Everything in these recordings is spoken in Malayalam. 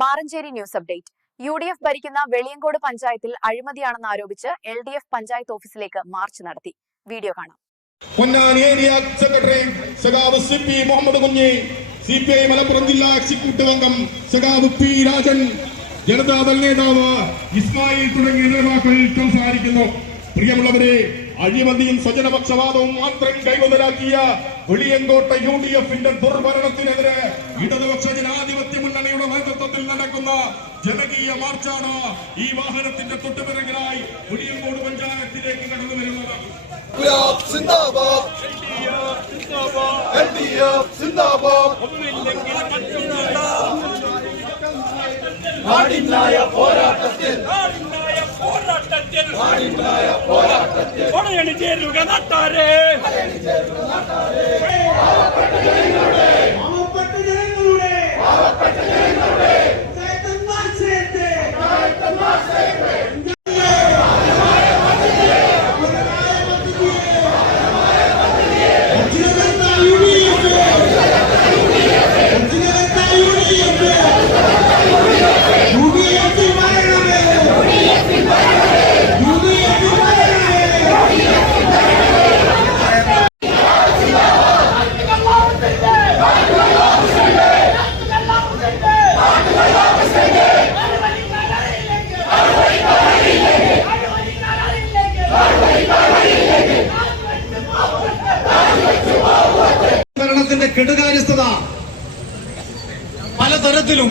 Maranchery news update. UDF ഭരിക്കുന്ന വെളിയങ്കോട് പഞ്ചായത്തിൽ അഴിമതിയാണെന്ന് ആരോപിച്ച് LDF പഞ്ചായത്ത് ഓഫീസിലേക്ക് മാർച്ച് നടത്തി. വീഡിയോ കാണാം. പൊന്നാനി ഏരിയ സെക്രട്ടറി സഖാവ് CP മുഹമ്മദ് കുഞ്ഞി, CPI മലപ്പുറം ജില്ലാ എക്സിക്യൂട്ടീവ് അംഗം സഖാവ് P രാജൻ, ജനതാദൾ നേതാവ് ഇസ്മായിൽ തുടങ്ങിയ നേതാക്കൾ സംസാരിക്കുന്നു. പ്രിയമുള്ളവരെ, അഴിമതിയും സ്വജനപക്ഷപാതവും മാത്രം കൈവതലാക്കിയ വെളിയങ്കോട്ട UDFന്റെ ദുർഭരണത്തിനെതിരെ ഇടതുപക്ഷ ജനാധിപത്യ മുന്നണിയുടെ നേതൃത്വത്തിൽ നടക്കുന്ന ജനകീയ മാർച്ചാണ് ഈ വാഹനത്തിന്റെ തൊട്ടുപിറകിലായി വെളിയങ്കോട് പഞ്ചായത്തിലേക്ക് കടന്നു വരുന്നത്. ചേരുക നാട്ടാരെ, കെടുകാര്യസ്ഥത പലതരത്തിലും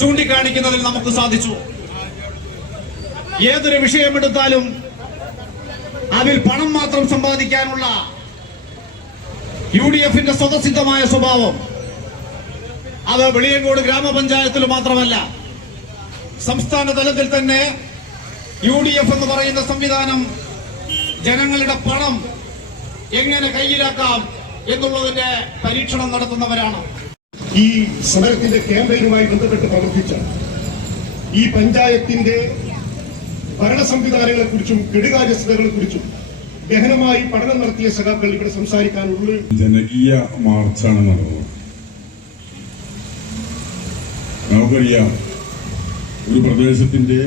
ചൂണ്ടിക്കാണിക്കുന്നതിൽ നമുക്ക് സാധിച്ചു. ഏതൊരു വിഷയമെടുത്താലും അതിൽ പണം മാത്രം സമ്പാദിക്കാനുള്ള UDFന്റെ സ്വതസിദ്ധമായ സ്വഭാവം അത് വെളിയങ്കോട് ഗ്രാമപഞ്ചായത്തിൽ മാത്രമല്ല, സംസ്ഥാന തലത്തിൽ തന്നെ UDF എന്ന് പറയുന്ന സംവിധാനം ജനങ്ങളുടെ പണം എങ്ങനെ കയ്യിലാക്കാം എന്നുള്ളതിന്റെ പരീക്ഷണം നടത്തുന്നവരാണ്. ഈ സമരത്തിന്റെ ക്യാമ്പയിനുമായി ബന്ധപ്പെട്ട് പ്രവർത്തിച്ച ഈ പഞ്ചായത്തിന്റെ ഭരണ സംവിധാനങ്ങളെ കുറിച്ചും കെടുകാര്യസ്ഥതകളെ കുറിച്ചും ഗഹനമായി പഠനം നടത്തിയ സഖാക്കൾ ഇവിടെ സംസാരിക്കാനുള്ള ജനകീയ മാർച്ചാണ് നടന്നത്. നമുക്കറിയാം, ഒരു പ്രദേശത്തിന്റെ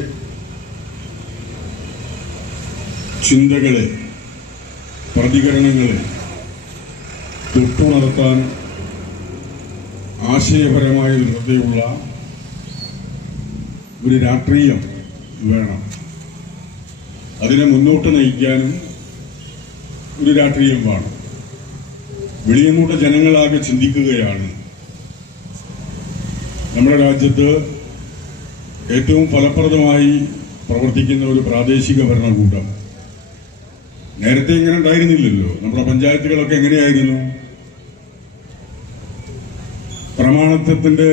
ചിന്തകളെ, പ്രതികരണങ്ങളെ തൊട്ടുണർത്താൻ ആശയപരമായ ദൃഢതയുള്ള ഒരു രാഷ്ട്രീയം വേണം. അതിനെ മുന്നോട്ട് നയിക്കാനും ഒരു രാഷ്ട്രീയം വേണം. വെളിയങ്കോട്ട് ജനങ്ങളാകെ ചിന്തിക്കുകയാണ്, നമ്മുടെ രാജ്യത്ത് ഏറ്റവും ഫലപ്രദമായി പ്രവർത്തിക്കുന്ന ഒരു പ്രാദേശിക ഭരണകൂടം നേരത്തെ ഇങ്ങനെ ഉണ്ടായിരുന്നില്ലല്ലോ. നമ്മുടെ പഞ്ചായത്തുകളൊക്കെ എങ്ങനെയായിരുന്നു? പ്രമാണത്വത്തിന്റെ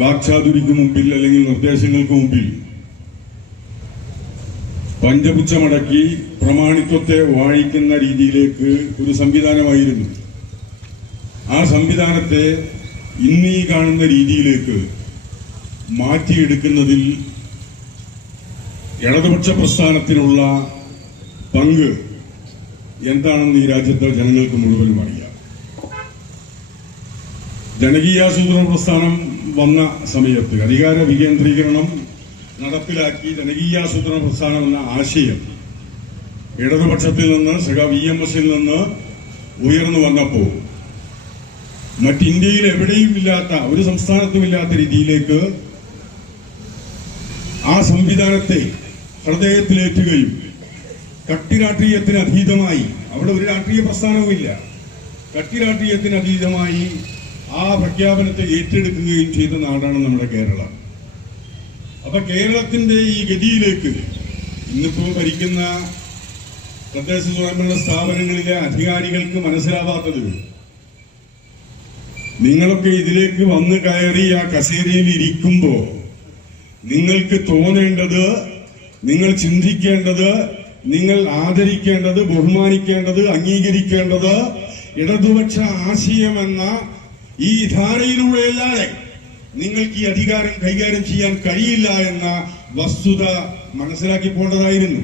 വാക്ചാതുരിക്ക് മുമ്പിൽ അല്ലെങ്കിൽ നിർദ്ദേശങ്ങൾക്ക് മുമ്പിൽ പഞ്ചപുച്ഛമടക്കി പ്രമാണിത്വത്തെ വാഴിക്കുന്ന രീതിയിലേക്ക് ഒരു സംവിധാനമായിരുന്നു. ആ സംവിധാനത്തെ ഇന്നീ കാണുന്ന രീതിയിലേക്ക് മാറ്റിയെടുക്കുന്നതിൽ ഇടതുപക്ഷ പ്രസ്ഥാനത്തിനുള്ള പങ്ക് എന്താണെന്ന് ഈ രാജ്യത്തെ ജനങ്ങൾക്ക് മുഴുവനും അറിയാം. ജനകീയാസൂത്രണ പ്രസ്ഥാനം വന്ന സമയത്ത് അധികാര വികേന്ദ്രീകരണം നടപ്പിലാക്കി ജനകീയാസൂത്രണ പ്രസ്ഥാനം എന്ന ആശയം ഇടതുപക്ഷത്തിൽ നിന്ന് EMSൽ നിന്ന് ഉയർന്നു വന്നപ്പോൾ മറ്റിന്ത്യയിൽ എവിടെയും ഇല്ലാത്ത, ഒരു സംസ്ഥാനത്തുമില്ലാത്ത രീതിയിലേക്ക് ആ സംവിധാനത്തെ ഹൃദയത്തിലേറ്റുകയും കട്ടി രാഷ്ട്രീയത്തിന് അതീതമായി, അവിടെ ഒരു രാഷ്ട്രീയ പ്രസ്ഥാനവുമില്ല, കട്ടി രാഷ്ട്രീയത്തിന് അതീതമായി ആ പ്രഖ്യാപനത്തെ ഏറ്റെടുക്കുകയും ചെയ്ത നാടാണ് നമ്മുടെ കേരളം. അപ്പൊ കേരളത്തിന്റെ ഈ ഗതിയിലേക്ക് ഇന്നിപ്പോ ഭരിക്കുന്ന തദ്ദേശ സ്വയംഭരണ സ്ഥാപനങ്ങളിലെ അധികാരികൾക്ക് മനസ്സിലാവാത്തത്, നിങ്ങളൊക്കെ ഇതിലേക്ക് വന്നു കയറി ആ കസേരയിൽ ഇരിക്കുമ്പോ നിങ്ങൾക്ക് തോന്നേണ്ടത്, നിങ്ങൾ ചിന്തിക്കേണ്ടത്, നിങ്ങൾ ആദരിക്കേണ്ടത്, ബഹുമാനിക്കേണ്ടത്, അംഗീകരിക്കേണ്ടത് ഇടതുപക്ഷ ആശയമെന്ന ഈ ധാരയിലൂടെയല്ലാതെ നിങ്ങൾക്ക് ഈ അധികാരം കൈകാര്യം ചെയ്യാൻ കഴിയില്ല എന്ന വസ്തുത മനസ്സിലാക്കി പോകേണ്ടതായിരുന്നു.